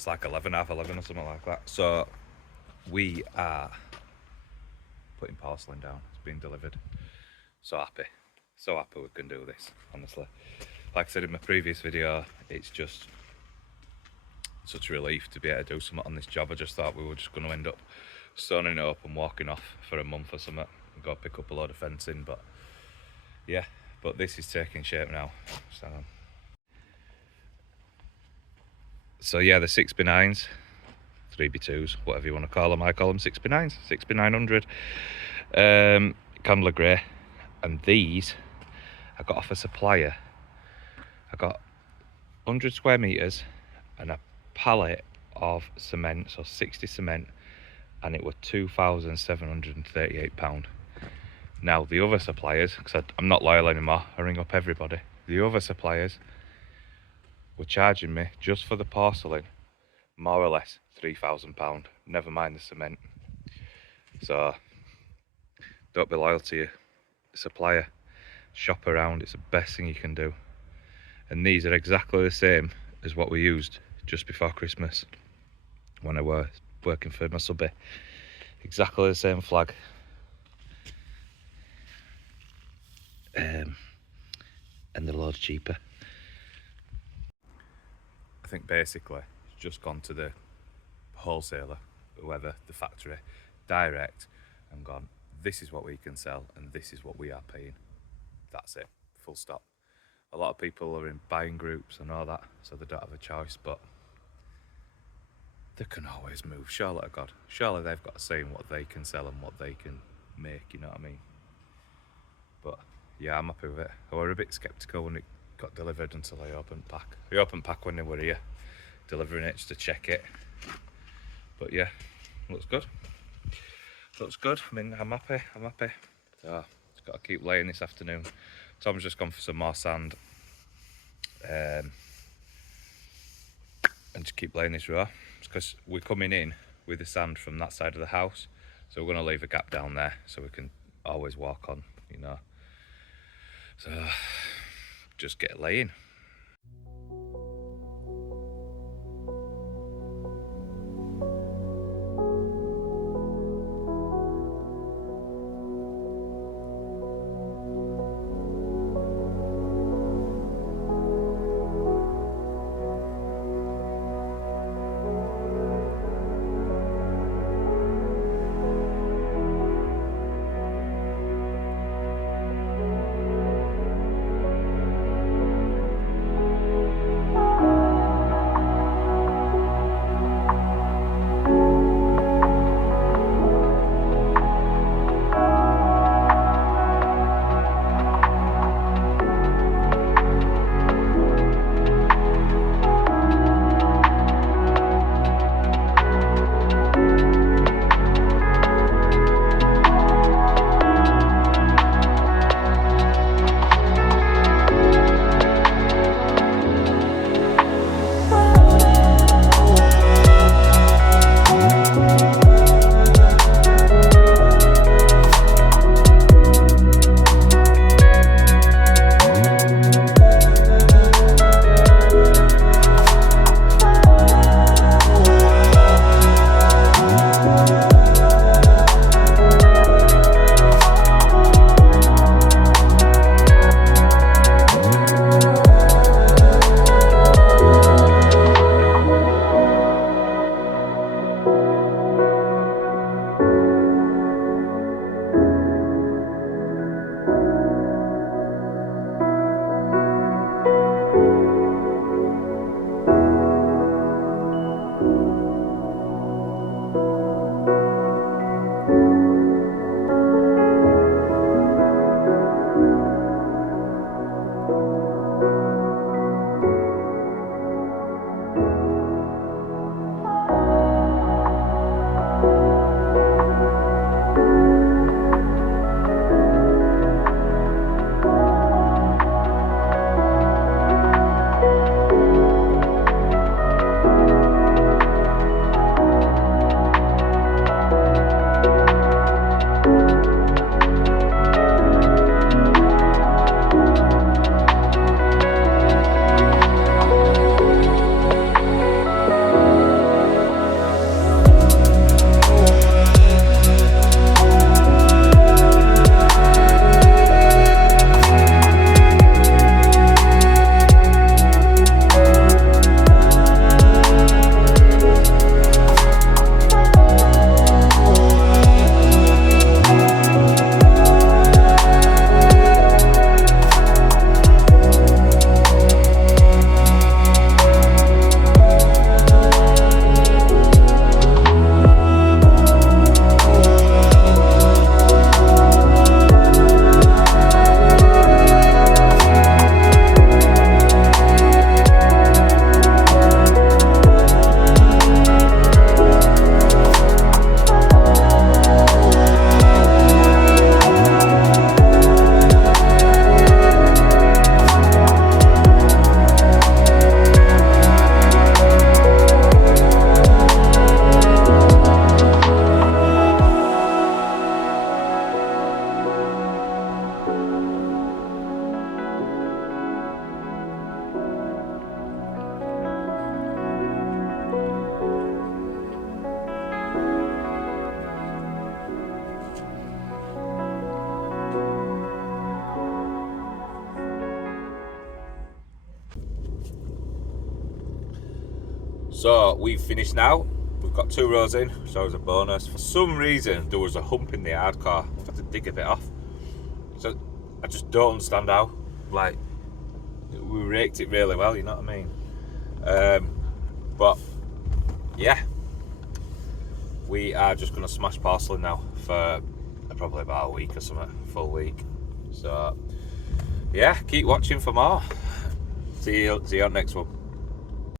It's like 11, half 11 or something like that. So we are putting porcelain down. It's been delivered. So happy we can do this, honestly. Like I said in my previous video, it's just such a relief to be able to do something on this job. I just thought we were just going to end up stoning it up and walking off for a month or something and go pick up a load of fencing, but yeah, but this is taking shape now. So yeah, the 6x9s, 3x2s, whatever you want to call them. I call them 6x9s, 6x900 candler grey. And these I got off a Supplier. I got 100 square meters and a pallet of cement, so 60 cement, and it was £2,738. Now the other suppliers, because I'm not loyal anymore, I ring up everybody, the other suppliers were charging me just for the porcelain more or less £3,000, never mind the cement. So don't be loyal to your supplier, shop around, it's the best thing you can do. And these are exactly the same as what we used just before Christmas when I was working for my subby. Exactly the same flag. And they're loads cheaper. I think basically it's just gone to the wholesaler, whoever, the factory, direct, and gone, this is what we can sell and this is what we are paying. That's it, full stop. A lot of people are in buying groups and all that, so they don't have a choice, but they can always move. Surely to God, surely they've got a say in what they can sell and what they can make, you know what I mean? But yeah, I'm happy with it. I was a bit sceptical when it got delivered until I opened pack. I opened pack when they were here, delivering it just to check it. But yeah, looks good. Looks good. I mean, I'm happy. So, just got to keep laying this afternoon. Tom's just gone for some more sand. And just keep laying this row. Because we're coming in with the sand from that side of the house. So we're going to leave a gap down there so we can always walk on, you know. So, just get laying. So we've finished now. We've got 2 rows in, so as a bonus. For some reason, there was a hump in the hard car. I've had to dig a bit off. So I just don't understand how. Like, we raked it really well, you know what I mean? But yeah, we are just going to smash porcelain now for probably about a week or something, full week. So yeah, keep watching for more. See you on next one.